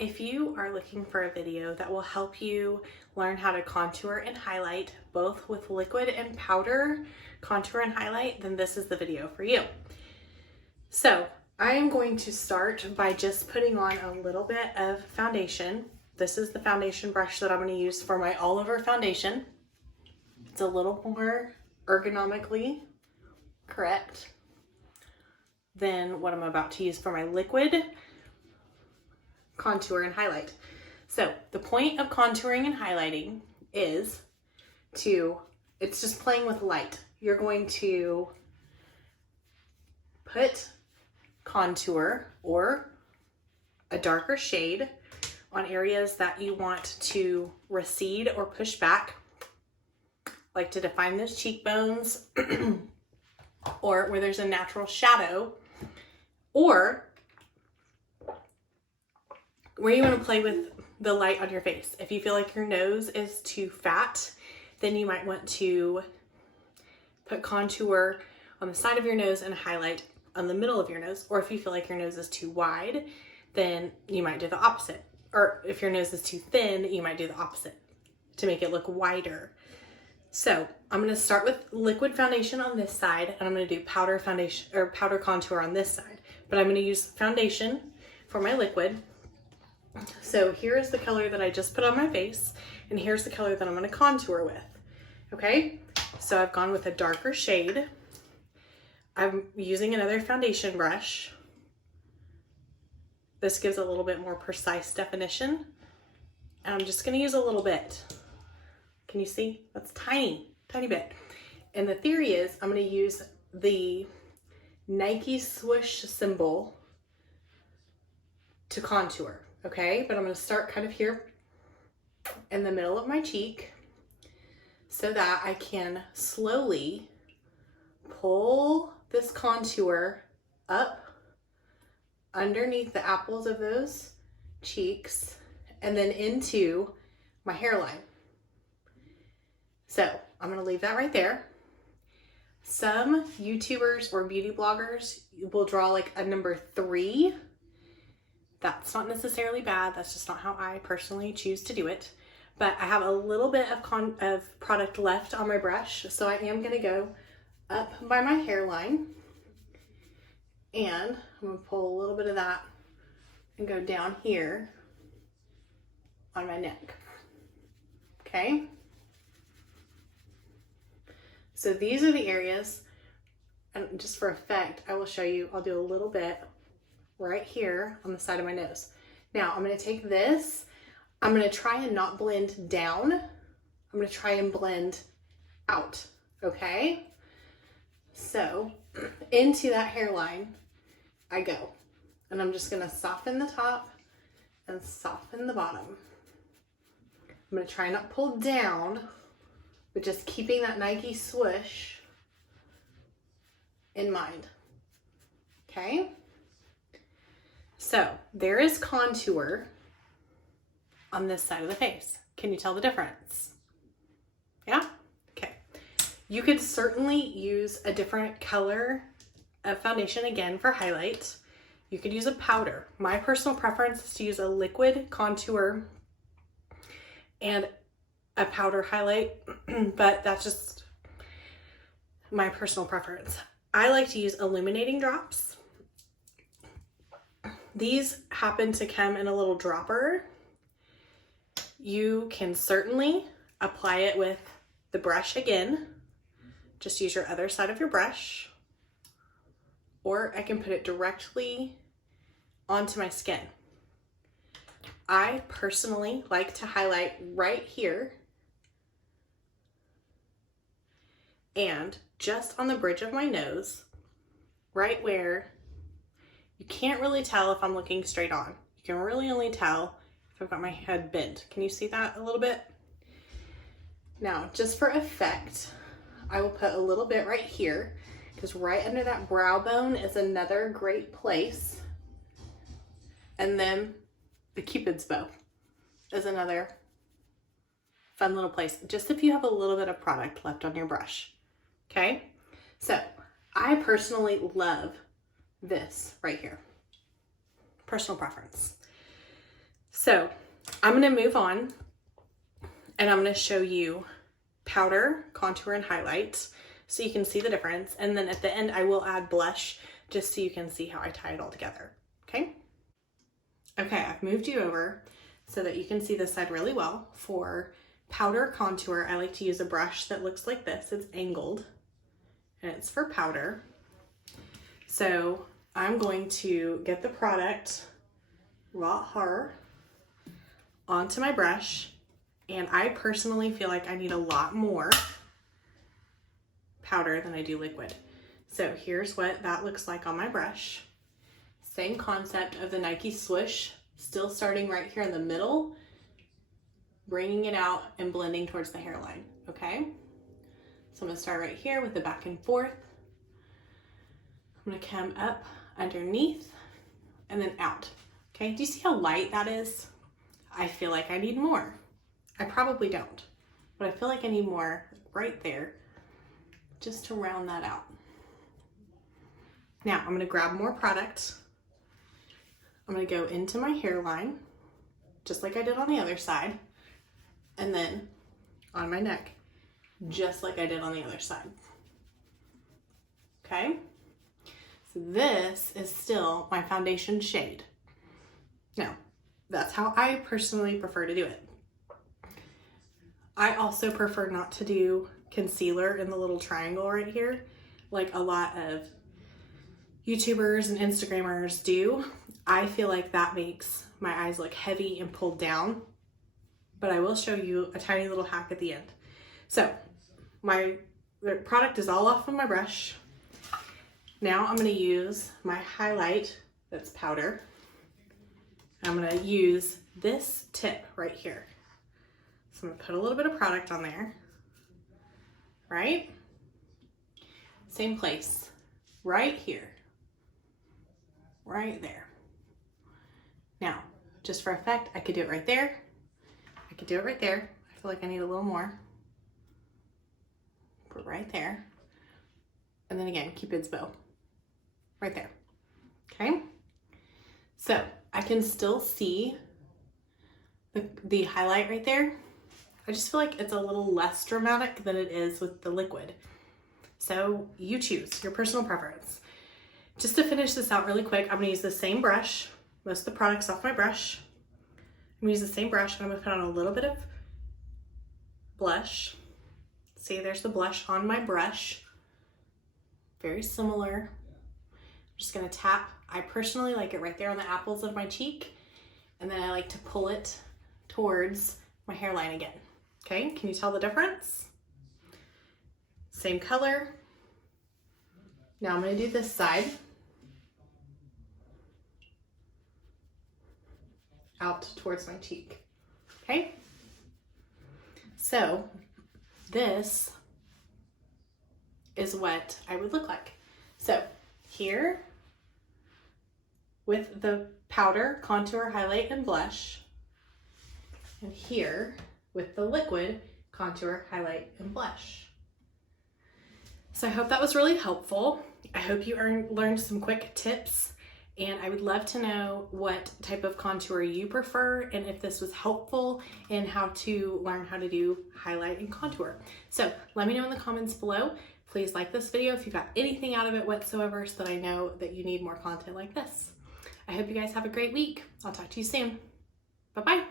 If you are looking for a video that will help you learn how to contour and highlight both with liquid and powder contour and highlight, then this is the video for you. So I am going to start by just putting on a little bit of foundation. This is the foundation brush that I'm going to use for my all over foundation. It's a little more ergonomically correct than what I'm about to use for my liquid contour and highlight. So the point of contouring and highlighting is it's just playing with light. You're going to put contour or a darker shade on areas that you want to recede or push back, like to define those cheekbones, or where there's a natural shadow, or where you want to play with the light on your face. If you feel like your nose is too fat, then you might want to put contour on the side of your nose and highlight on the middle of your nose. Or if you feel like your nose is too wide, then you might do the opposite. Or if your nose is too thin, you might do the opposite to make it look wider. So I'm going to start with liquid foundation on this side, and I'm going to do powder foundation or powder contour on this side. But I'm going to use foundation for my liquid. So here is the color that I just put on my face, and here's the color that I'm going to contour with. Okay, so I've gone with a darker shade. I'm using another foundation brush. This gives a little bit more precise definition, and I'm just going to use a little bit. Can you see? That's tiny, tiny bit. And the theory is I'm going to use the Nike swoosh symbol to contour. Okay, but I'm going to start kind of here in the middle of my cheek so that I can slowly pull this contour up underneath the apples of those cheeks and then into my hairline. So I'm going to leave that right there. Some YouTubers or beauty bloggers will draw like a number 3. That's not necessarily bad. That's just not how I personally choose to do it. But I have a little bit of product left on my brush, so I am going to go up by my hairline, and I'm going to pull a little bit of that and go down here on my neck. Okay? So these are the areas, and just for effect, I will show you, I'll do a little bit right here on the side of my nose. Now I'm going to take this, I'm going to try and not blend down. I'm going to try and blend out. Okay. So into that hairline I go, and I'm just going to soften the top and soften the bottom. I'm going to try not pull down, but just keeping that Nike swoosh in mind. Okay. So there is contour on this side of the face. Can you tell the difference? Yeah? Okay. You could certainly use a different color of foundation again for highlight. You could use a powder. My personal preference is to use a liquid contour and a powder highlight, but that's just my personal preference. I like to use illuminating drops. These happen to come in a little dropper. You can certainly apply it with the brush again. Just use your other side of your brush. Or I can put it directly onto my skin. I personally like to highlight right here and just on the bridge of my nose, right where you can't really tell if I'm looking straight on. You can really only tell if I've got my head bent. Can you see that a little bit? Now, just for effect, I will put a little bit right here, because right under that brow bone is another great place. And then the Cupid's bow is another fun little place, just if you have a little bit of product left on your brush. Okay, so I personally love this right here. Personal preference. So I'm gonna move on and I'm gonna show you powder, contour, and highlight so you can see the difference. And then at the end, I will add blush just so you can see how I tie it all together, okay? Okay, I've moved you over so that you can see this side really well. For powder contour, I like to use a brush that looks like this. It's angled and it's for powder. So I'm going to get the product, Lot Har, onto my brush, and I personally feel like I need a lot more powder than I do liquid. So here's what that looks like on my brush. Same concept of the Nike swoosh, still starting right here in the middle, bringing it out and blending towards the hairline, okay? So I'm gonna start right here with the back and forth. I'm gonna come up underneath and then out, okay? Do you see how light that is? I feel like I need more. I probably don't, but I feel like I need more right there just to round that out. Now I'm gonna grab more product. I'm gonna go into my hairline, just like I did on the other side, and then on my neck, just like I did on the other side. Okay? So this is still my foundation shade. Now, that's how I personally prefer to do it. I also prefer not to do concealer in the little triangle right here, like a lot of YouTubers and Instagrammers do. I feel like that makes my eyes look heavy and pulled down, but I will show you a tiny little hack at the end. So the product is all off of my brush. Now I'm gonna use my highlight that's powder. I'm gonna use this tip right here. So I'm gonna put a little bit of product on there, right? Same place, right here, right there. Now, just for effect, I could do it right there. I could do it right there. I feel like I need a little more. Put it right there. And then again, Cupid's bow, right there, okay? So I can still see the highlight right there. I just feel like it's a little less dramatic than it is with the liquid. So you choose, your personal preference. Just to finish this out really quick, I'm gonna use the same brush. Most of the product's off my brush. I'm gonna use the same brush and I'm gonna put on a little bit of blush. See, there's the blush on my brush. Very similar. I'm just gonna tap. I personally like it right there on the apples of my cheek. And then I like to pull it towards my hairline again. Okay, can you tell the difference? Same color. Now I'm gonna do this side. Out towards my cheek, okay? So this is what I would look like. So here with the powder, contour, highlight, and blush, and here with the liquid, contour, highlight, and blush. So I hope that was really helpful. I hope you learned some quick tips, and I would love to know what type of contour you prefer and if this was helpful in how to learn how to do highlight and contour. So let me know in the comments below. Please like this video if you got anything out of it whatsoever so that I know that you need more content like this. I hope you guys have a great week. I'll talk to you soon. Bye-bye.